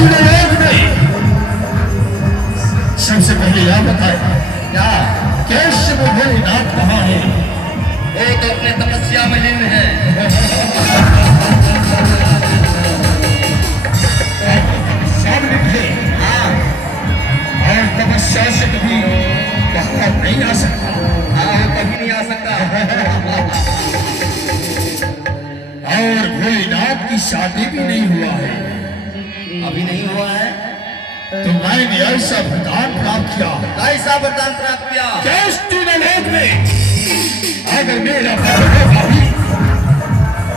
तीनों लोग में सबसे पहले यह बताए क्या कैसे वो भोलेनाथ कहाँ है? वो तो अपने तपस्या में लीन है। सामने थे और तपस्या से कभी बाहर नहीं आ सकता। हाँ, वो कभी नहीं आ सकता। और भोलेनाथ की शादी भी नहीं हुआ है। अभी नहीं हुआ है तो मैंने ऐसा वरदान प्राप्त किया। कैसा वरदान प्राप्त किया? इस तीनों लोक में अगर मेरा पुत्र होगा भी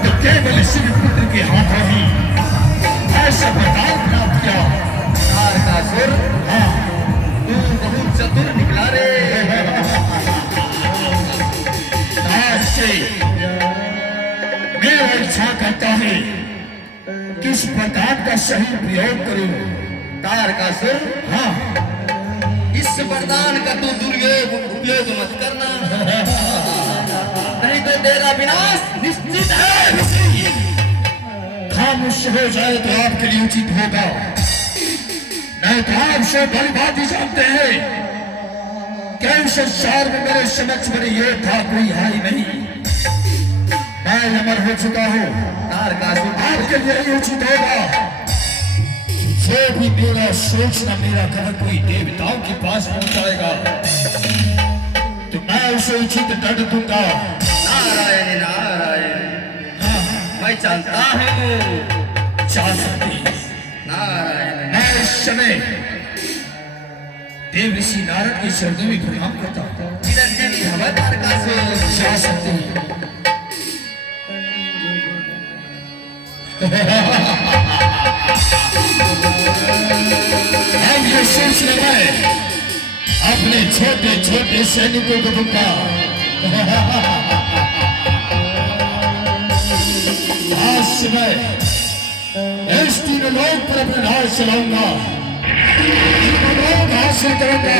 तो केवल शिव पुत्र के हाथों ही ऐसा वरदान प्राप्त किया। तारकासुर, हाँ, तू बहुत चतुर निकला रे। आज से मेरा इच्छा करता है किस वरदान का सही प्रयोग करूं। तारकासुर, हाँ, इस वरदान का तू उपयोग मत करना, नहीं तो तेरा विनाश निश्चित है। खामोश हो जाए तो आपके लिए उचित होगा। नहीं तो आप से बड़ी बात ही जानते हैं कि संसार में मेरे समक्ष मेरे योद्धा कोई है ही नहीं। मैं अमर हो चुका हूँ। तारकासुर, आपके लिए ही उचित होगा जो भी मेरा सोचना मेरा घर कोई देवताओं के पास पहुंचाएगा तो मैं उसे उचित दंड दूंगा। नारायण नारायण, मैं जानता हूँ। जा सकती नारायण, मैं इस समय देव ऋषि नारद के शब्दों में प्रणाम करता हूँ। चिरंजीवी भव तारकासुर। जा सकते हैं। अब ये सोच लगाए अपने छोटे छोटे सैनिकों को दूंगा। आज से मैं इस तीनों लोग पर अपना राज चलाऊंगा। तीनों लोग हासिल करूंगा।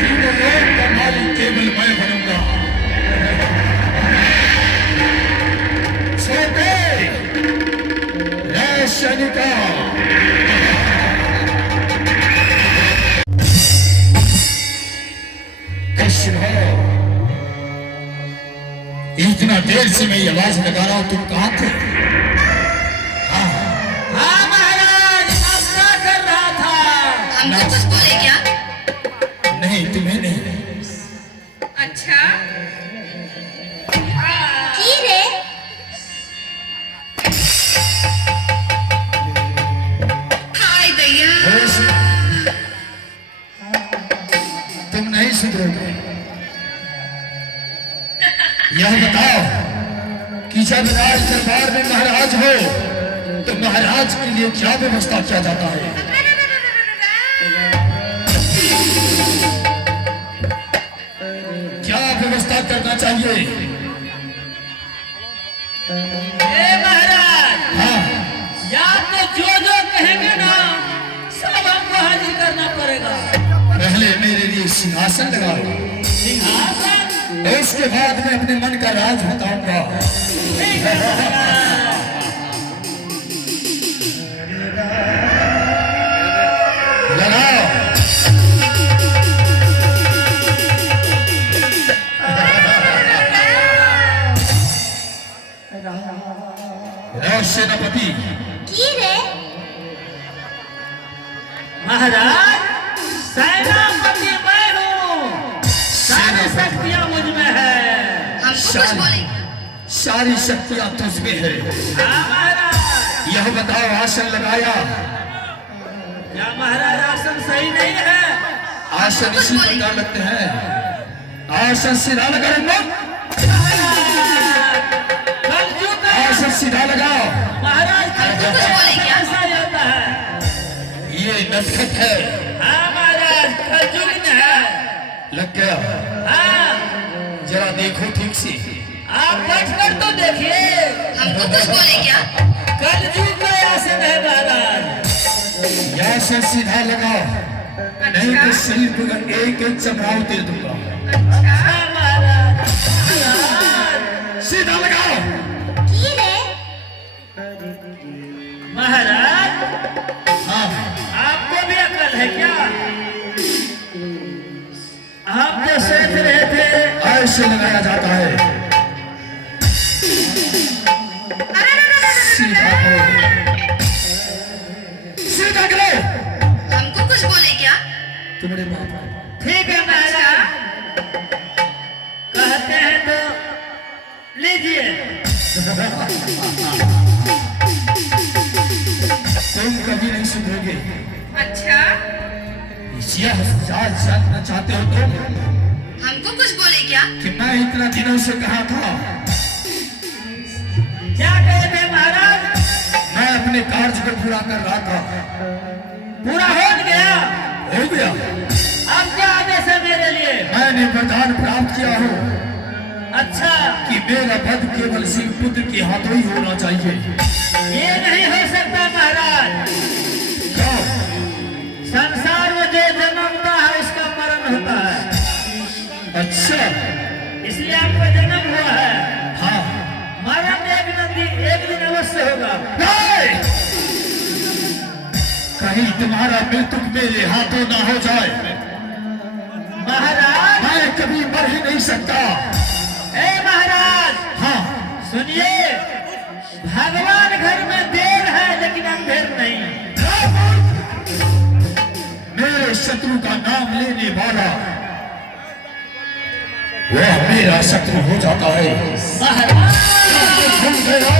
तीनों लोग का मालिक केवल मैं बनूंगा। छोटे सैनिका, इतना देर से मैं ये आवाज लगा रहा हूं, तुम कहां थे? हाँ महाराज, नाश्ता कर रहा था। हमको कुछ बोले क्या? नहीं, तुम्हें नहीं। अच्छा की रे? हाय दैया, तुम नहीं सुधरोगे। यह बताओ कि जब राज दरबार में महाराज हो तो महाराज के लिए क्या व्यवस्था किया जाता है? क्या व्यवस्था करना चाहिए? महाराज, हाँ, या तो जो कहेंगे ना सब हमको हाजिर करना पड़ेगा। पहले मेरे लिए सिंहासन लगाओ, सिंहासन? उसके बाद मैं अपने मन का राज बताऊंगा। ठीक है महाराज। लगाओ। सेनापति की रे? महाराज, सेनापति मैं हूँ। सारी शक्तियाँ मुझ में है। हमको कुछ बोले? सारी शक्तियां तुझमें है। हाँ महाराज। यह बताओ, आसन लगाया? क्या महाराज आसन सही नहीं है? आसन इसी प्रकार लगते हैं। आसन सीधा लगाऊंगा। कलयुग है। आसन सीधा लगाओ। महाराज, हमको कुछ बोले क्या? ऐसा ही होता है। ये नटखट है। हाँ महाराज, कलयुग में है। लग गया। हाँ, जरा देखो ठीक से। आप बैठ कर तो देखिए। हमको कुछ बोले क्या? कलयुग का आसन है महाराज। यह आसन सीधा लगाओ, नहीं तो शरीर पर एक एक चमड़ाऊ दे दूंगा। हाँ महाराज। महाराज, सीधा लगाओ। की रे? महाराज, ऐसे लगाया जाता है। सीधा करो, सीधा करो। हमको कुछ बोले क्या? तुम्हारे बाप ठीक है महाराज, कहते हैं तो लीजिए। तुम कभी नहीं सुधरोगे। अच्छा, यह जात जानना चाहते हो तुम हमको कुछ बोले क्या? कि मैं इतना दिनों से कहा था। क्या कहे थे महाराज? मैं अपने कार्य को पूरा कर रहा था। पूरा हो गया? हो गया। अब क्या आदेश है मेरे लिए? मैंने वरदान प्राप्त किया हो अच्छा, कि मेरा वध केवल सिंह पुत्र के हाथों ही होना चाहिए। ये नहीं हो सकता महाराज। क्या? संसार में जो जन्मता है उसका मरण होता है, अच्छा। इसलिए आपका जन्म हुआ है। हाँ। मरण एक दिन अवश्य होगा। नहीं! कहीं तुम्हारा मृत्यु मेरे हाथों ना हो जाए। महाराज, मैं कभी मर ही नहीं सकता। ए महाराज, हाँ। सुनिए, भगवान घर में देर है लेकिन अंधेर नहीं। मेरे शत्रु का नाम लेने वाला वह मेरा शत्रु हो जाता है। महाराज, भूल गए हो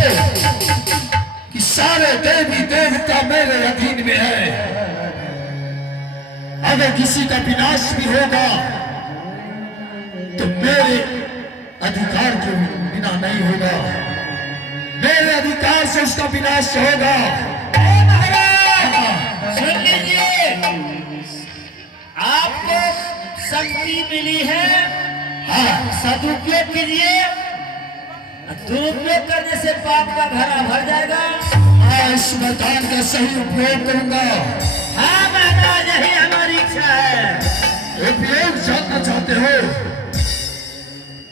कि सारे देवी देवता मेरे अधीन में है। अगर किसी का विनाश भी होगा तो मेरे अधिकार के बिना नहीं होगा। मेरे अधिकार से उसका विनाश होगा। ए महाराज, सुन लीजिए, आपको शक्ति मिली है, सदुपयोग कीजिए। दुरुपयोग करने से पाप का घड़ा भर जाएगा। मैं इस वरदान का सही उपयोग करूंगा। हाँ महाराज, यही हमारी इच्छा है। उपयोग जानना चाहते हो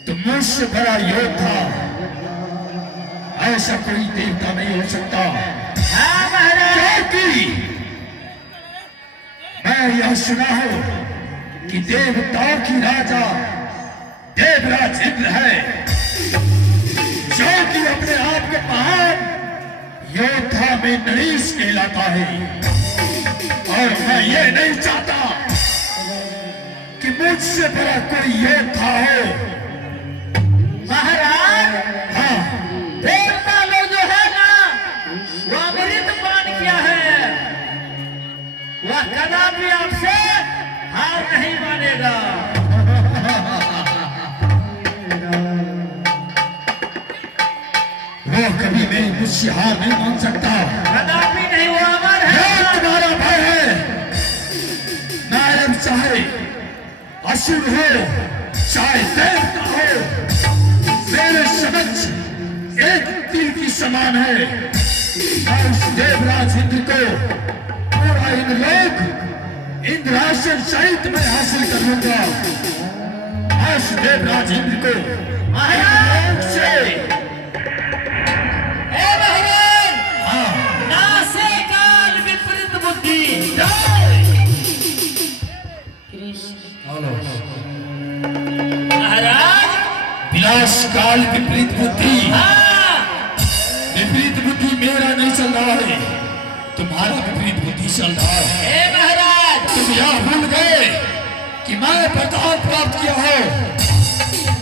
तो मुझसे बड़ा योद्धा ऐसा कोई देवता नहीं हो सकता। हाँ महाराज, क्योंकि मैं यह सुना हूं कि देवताओं की राजा देवराज इंद्र है, जो कि अपने आप के महान योद्धा में नरीश कहलाता है। और मैं ये नहीं चाहता कि मुझसे बड़ा कोई योद्धा हो। महाराज, हाँ। देवता लोग जो है ना, वो अमृत पान किया है। वह कदापि आपसे हार नहीं मानेगा। वो कभी मेरी मुझसे हार नहीं मान सकता। कदापि नहीं, वो अमर है। यह तुम्हारा भय है। नारायण चाहे असुर हो चाहे देवता हो, मेरे समक्ष एक तीर की समान है। मैं उस देवराज इंद्र को पूरा इंद्रलोक इंद्रासन सहित में हासिल कर लूंगा। मैं उस देवराज इंद्र को इंद्रलोक से ए भगवान, हाँ। नासे काल विपरीत बुद्धि। महाराज, विनाश काल विपरीत बुद्धि। हाँ, विपरीत बुद्धि मेरा नहीं चल रहा है, तुम्हारा विपरीत बुद्धि चल रहा है। ए महाराज, तुम यह भूल गए कि मैं वरदान प्राप्त किया हो।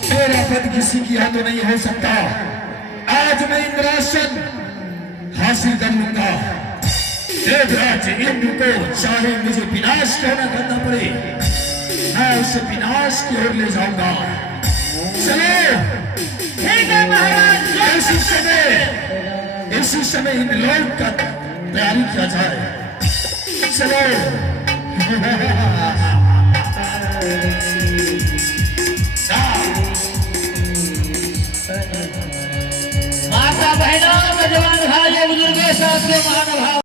मेरा पद किसी की हाथ नहीं हो सकता। आज मैं इंद्रासन हासिल कर लूंगा। देवराज इंद्र को चाहे मुझे विनाश कहना करना पड़े, मैं उसे विनाश की ओर ले जाऊंगा। चलो, ठीक है महाराज, इसी समय इंद्रलोक का तैयारी किया जाए। चलो। माता बहनों, नौजवान भाइयों, बुजुर्गों, साथियों, महानुभाव।